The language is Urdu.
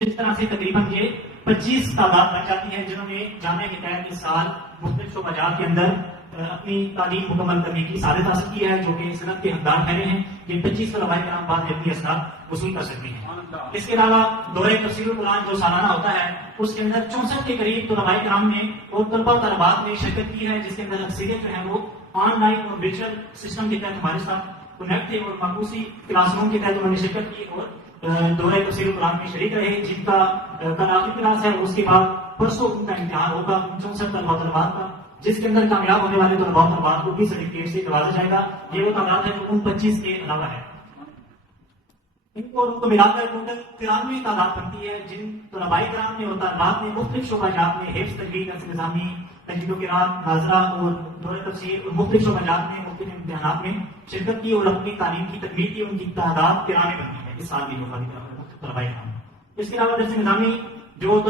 اس طرح سے تقریباً یہ 25 تعداد بن جاتی ہے جنہوں نے جامعہ کے تحت اس سال مختلف شعبہ جات کے اندر اپنی تعلیم مکمل کرنے کی سعادت حاصل کی ہے، جو کہ صنعت کے حقدار ٹھہرے ہیں۔ یہ 25 طلباء کرام بعد میں اپنی اسناد وصول کر سکتے ہیں۔ اس کے علاوہ دورہ تفسیر القرآن جو سالانہ ہوتا ہے اس کے اندر 64 کے قریب طلباء کرام نے اور طلباء طالبات نے شرکت کی ہے، جس کے اندر اکثریت جو ہے وہ آن لائن اور ورچوئل سسٹم کے تحت ہمارے ساتھ کنیکٹ تھے اور معکوسی کلاس روم کے تحت انہوں نے شرکت کی اور دورہ تفسیر القرآن میں شریک رہے، جن کا کل آخری کلاس ہے۔ اس کے بعد پرسوں ان کا امتحان ہوگا 64 طلباء طالبات کا، جس کے اندر کامیاب ہونے والے طلباء طالبات کو بھی سرٹیفکیٹ سے نوازا جائے گا۔ یہ وہ تعداد ہے جو ان 25 کے علاوہ ہے۔ ان کو ملا کر ٹوٹل 93 تعداد بنتی ہے، جن طلباء کرام نے اور طالبات نے مختلف شعبہ جات میں حفظ، تجوید، نظم نظامی، تجوید و قرات، ناظرہ اور دورہ تفسیر اور مختلف شعبہ جات میں مختلف امتحانات میں شرکت کی اور اپنی تعلیم کی تکمیل کی۔ ان کی تعداد 93 بنتی ہے اس سال کی جو طلباء کرام۔ اس کے علاوہ درس نظامی جو